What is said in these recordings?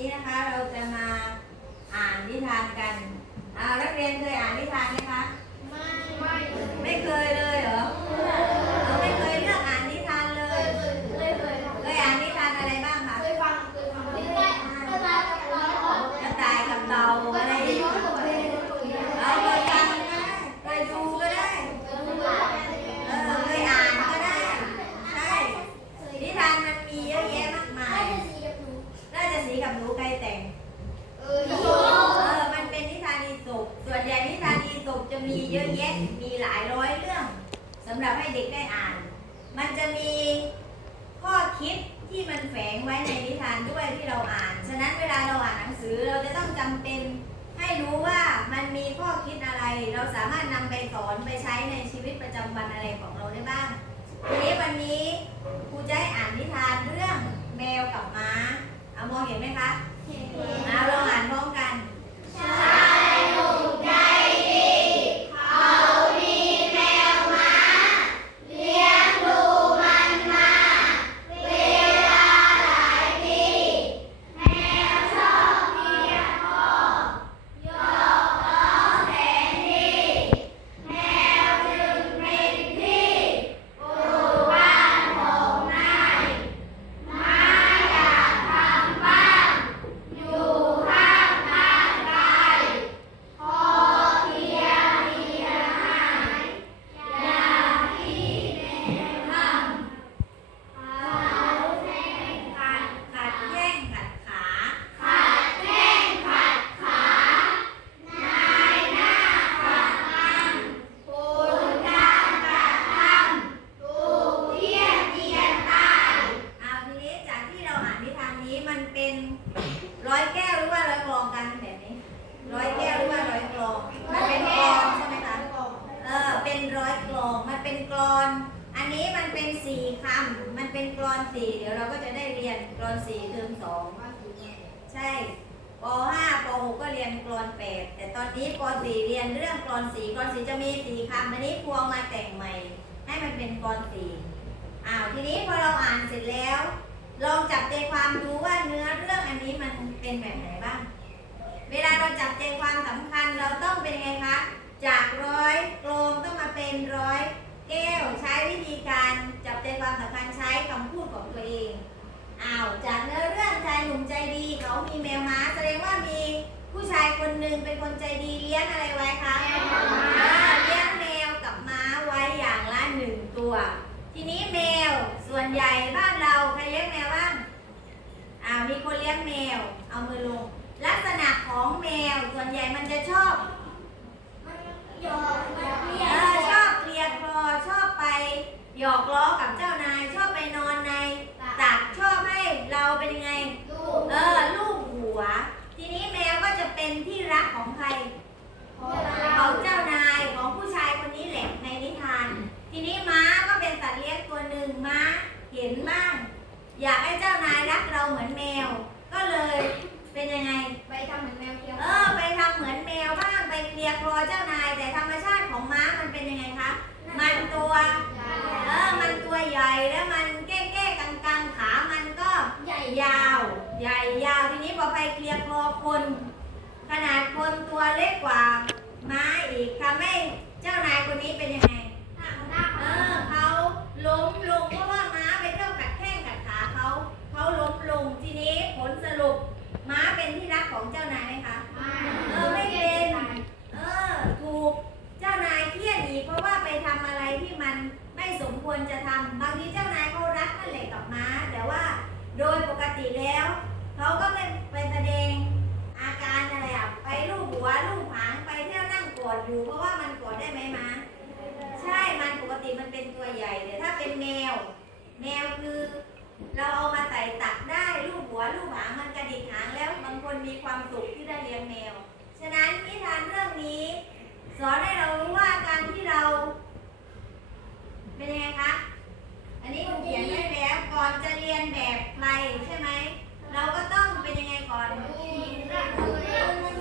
นี้นะคะเราจะมาอ่านนิทานกันนักเรียนเคยอ่านนิทานไหม ที่มันแฝงไว้ในนิทานด้วยที่เราอ่าน ฉะนั้นเวลาเราอ่านหนังสือเราจะต้องจำเป็นให้รู้ว่ามันมีข้อคิดอะไร เราสามารถนำไปสอนไปใช้ในชีวิตประจำวันอะไรของเราได้บ้าง ทีนี้วันนี้ครูจะให้อ่านนิทานเรื่องแมวกับม้าเอามองเห็นไหมคะเอาเราอ่านพร้อมกัน สี่คำมันเป็นกลอนสี่เดี๋ยวเราก็จะได้เรียนกลอนสี่เทอมสองใช่ป .5 ป .6 ก็เรียนกลอนแปดแต่ตอนนี้ป .4 เรียนเรื่องกลอนสี่กลอนสี่จะมีสี่คำอันนี้พวงมาแต่งใหม่ ให้มันเป็นกลอนสี่อ้าวทีนี้พอเราอ่านเสร็จแล้ว ลองจับใจความดูว่าเนื้อเรื่องอันนี้มันเป็นแบบไหนบ้าง เวลาเราจับใจความสำคัญเราต้องเป็นไงคะจากร้อยกลมต้องมาเป็นร้อย แก้วใช้วิธีการจับใจความสำคัญใช้คำพูดของตัวเองอ้าวจากเนื้อเรื่องชายหนุ่มใจดีเขามีแมวม้าแสดงว่ามีผู้ชายคนหนึ่งเป็นคนใจดีเลี้ยงอะไรไว้คะแมวกับม้าอ่เลี้ยงแมวกับม้าไว้อย่างละหนึ่งตัว ทีนี้แมวส่วนใหญ่บ้านเราใครเลี้ยงแมวบ้างอ้าวมีคนเลี้ยงแมวเอามือลง ลักษณะของแมวส่วนใหญ่มันจะชอบหยอกนักเรียเหยอกล้อกับเจ้านายชอบไปนอนในตักชอบให้เราเป็นยังไงลูกเออลูกหัว ทีนี้แมวก็จะเป็นที่รักของใครของเจ้านายของผู้ชายคนนี้แหละในนิทาน ทีนี้ม้าก็เป็นสัตว์เลี้ยงตัวหนึ่งม้าเห็นบ้าง อยากให้เจ้านายรักเราเหมือนแมว ก็เลยเป็นยังไงไปทำเหมือนแมวเคี้ยวเออไปทำเหมือนแมวบ้างไปเคลียร์คลอเจ้านายแต่ธรรมชาติของม้ามันเป็นยังไงคะมันตัว เออ มันตัวใหญ่แล้วมันแก้แก้กลางกลางๆขามันก็ ใหญ่ ยาว ใหญ่ยาวทีนี้พอไปเคลียร์ คน ขนาดคนตัวเล็กกว่าม้าอีกทำให้เจ้านายคนนี้เป็นยังไงนักหนักเออเขาล้มลงเพราะว่าม้าไปเที่ยวกัดแข้งกัดขาเขาเขาล้มลงทีนี้ผลสรุปม้าเป็นที่รักของเจ้านายไหมคะ เออไม่เป็น เออถูกเจ้านายเครียดอีกเพราะว่าไปทำอะไรที่มันไม่สมควรจะทำบางทีเจ้านายเขารักนั่นแหละกับม้า แต่ว่าโดยปกติแล้วเขาก็ไม่ไปแสดงอาการอะไรอะไปลูบหัวลูบหางไปเที่ยวนั่งกอ ดู เพราะว่ามันกอดได้ไหมมาใช่มันปกติมันเป็นตัวใหญ่แต่ถ้าเป็นแมว แมวคือ เราเอามาใส่ตักได้ลูบหัวลูบหางมันกระดิกหางแล้วบางคนมีความสุขที่ได้เลี้ยงแมว ฉะนั้นนิทานเรื่องนี้ สอนให้เรารู้ว่าการที่เรา เป็นยังไงคะอันนี้คุณเขียนไว้แล้วก่อนจะเรียนแบบใครใช่ไหม เราก็ต้องเป็นยังไงก่อน เ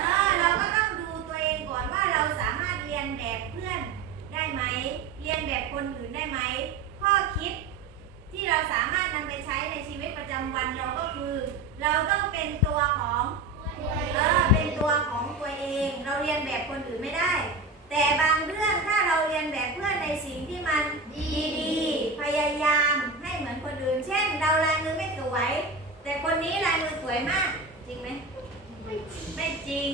ออเราก็ต้องดูตัวเองก่อนว่าเราสามารถเรียนแบบเพื่อนได้ไหม เรียนแบบคนอื่นได้ไหม ข้อคิดที่เราสามารถนำไปใช้ในชีวิตประจำวันเราก็คือ เราต้องเป็นตัวของ เออเป็นตัวของตัวเอง เราเรียนแบบคนอื่นไม่ได้ แต่บางเรื่องถ้าเราเรีย นแบบเพื่อนในสิ่งที่มันดีๆ พยายามให้เหมือนคนอื่น เช่น เราลายมือไม่สวย แต่คนนี้ลายมือสวยมาก จริงไหมไม่จริง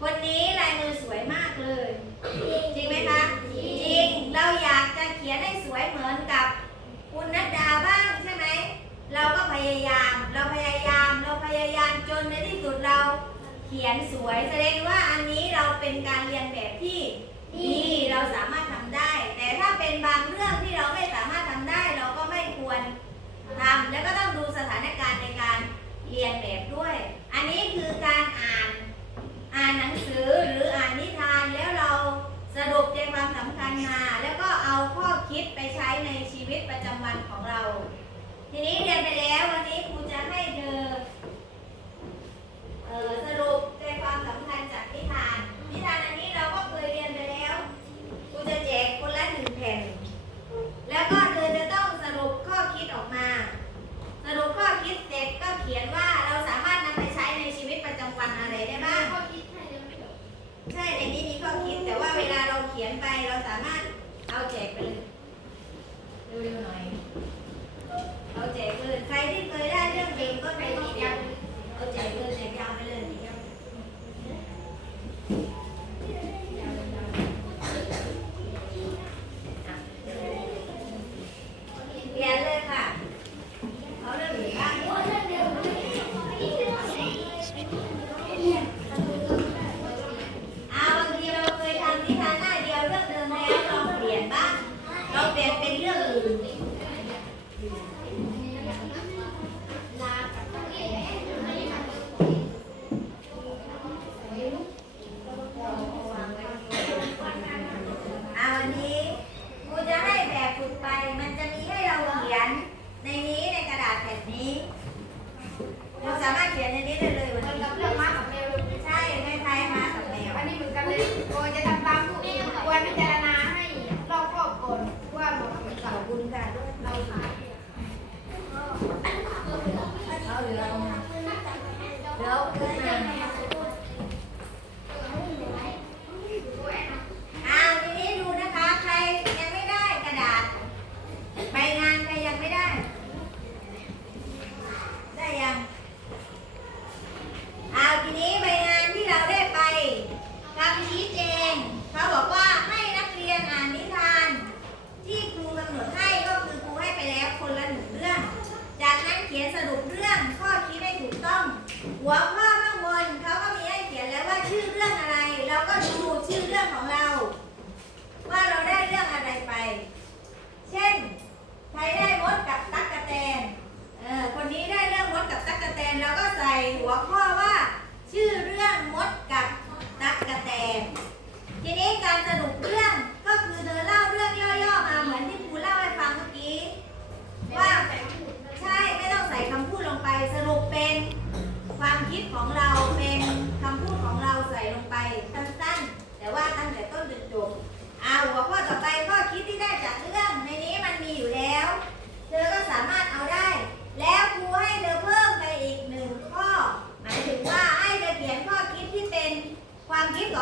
คนนี้ลายมือสวยมากเลย จริงไหมคะจริงเราอยากจะเขียนให้สวยเหมือนกับคุณนัดดาบ้างใช่ไหมเราก็พยายาม เราพยายาม เราพยายามจนในที่สุดเราเขียนสวยแสดงว่าอันนี้เราเป็นการเรียนแบบที่ นี่เราสามารถทำได้ แต่ถ้าเป็นบางเรื่องที่เราไม่สามารถทำได้ เราก็ไม่ควรทำแล้วก็ต้องดูสถานการณ์ในการเรียนแบบด้วย อันนี้คือการอ่านอ่านหนังสือหรืออ่านนิทาน นไปเราสามารถเอาแจกไปเล วันนี้ครูจะให้แบบฝึกไป มันจะมีให้เราเขียนในนี้ในกระดาษแผ่นนี้ เราสามารถเขียนในนี้ได้เลยวันนี้ใช่คล้ายๆมกับแมวอันนี้เมือกันเลยโกจะตามผู้ควรพิจารณาให้รอบคอก่อนว่าเหมาะสมขกัอบบุณค่ะด้วย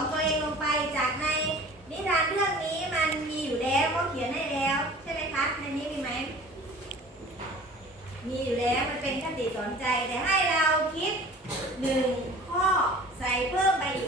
ของตัวเองลงไปจากในนิทานเรื่องนี้มันมีอยู่แล้วก็เขียนให้แล้ว ใช่ไหมคะในนี้มีไหมมีอยู่แล้วมันเป็นคติสอนใจแต่ให้เราคิดหนึ่งข้อใส่เพิ่มไปอีก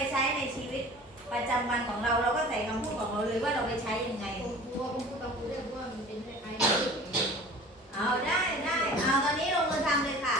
ไปใช้ในชีวิตประจำวันของเราเราก็ใส่คำพูดของเราเลยว่าเราไปใช้ยังไง ผมกลัวผมกดคำพูดเรื่องว่ามันเป็นคล้ายๆ เอาได้ได้เอาตอนนี้ลงมือทำเลยค่ะ